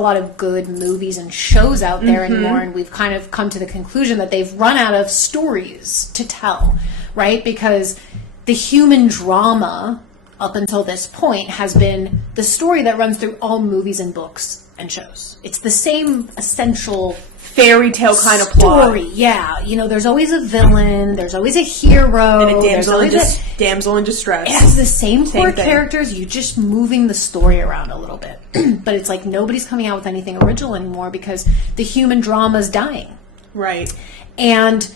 a lot of good movies and shows out there anymore, and we've kind of come to the conclusion that they've run out of stories to tell, right? Because the human drama up until this point has been the story that runs through all movies and books and shows. It's the same essential fairy tale kind of plot. Story, yeah. You know, there's always a villain, there's always a hero, and a damsel in distress. It has the same core characters, you're just moving the story around a little bit. But it's like nobody's coming out with anything original anymore because the human drama is dying. Right. And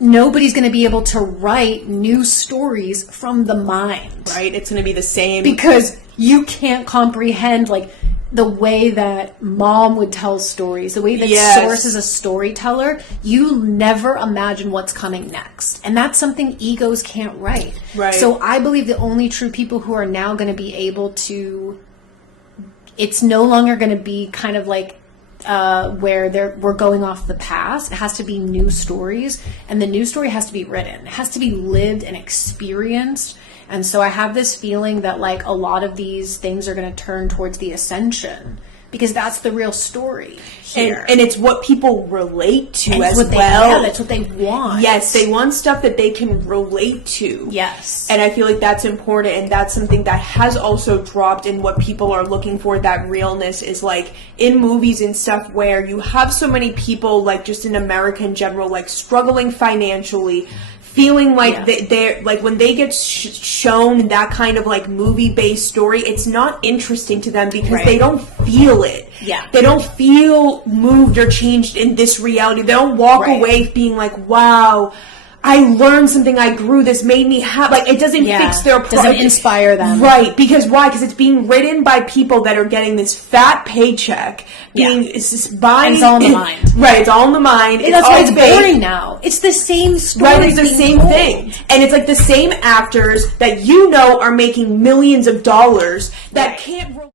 nobody's going to be able to write new stories from the mind. Right. It's going to be the same. Because you can't comprehend, like, the way that mom would tell stories, the way that Source is a storyteller, you never imagine what's coming next. And that's something egos can't write. Right. So I believe the only true people who are now going to be able to, it's no longer going to be kind of like where we're going off the past. It has to be new stories, and the new story has to be written. It has to be lived and experienced. And so I have this feeling that, like, a lot of these things are going to turn towards the Ascension, because that's the real story here. And it's what people relate to as well. Yeah, that's what they want. Yes, they want stuff that they can relate to. Yes. And I feel like that's important, and that's something that has also dropped in what people are looking for, that realness, is like in movies and stuff where you have so many people, like just in America in general, like struggling financially, feeling like they're like, when they get shown that kind of like movie-based story, it's not interesting to them because they don't feel it. Yeah. They don't feel moved or changed in this reality. They don't walk away being like, wow, I learned something, I grew, this made me happy. Like, it doesn't fix their problem. Doesn't inspire them. Right. Because why? Because it's being written by people that are getting this fat paycheck. It's just buying. And it's all in the mind. Right. It's all in the mind. And that's why it's boring now. It's the same story. Right. It's the same thing. And it's like the same actors that you know are making millions of dollars that can't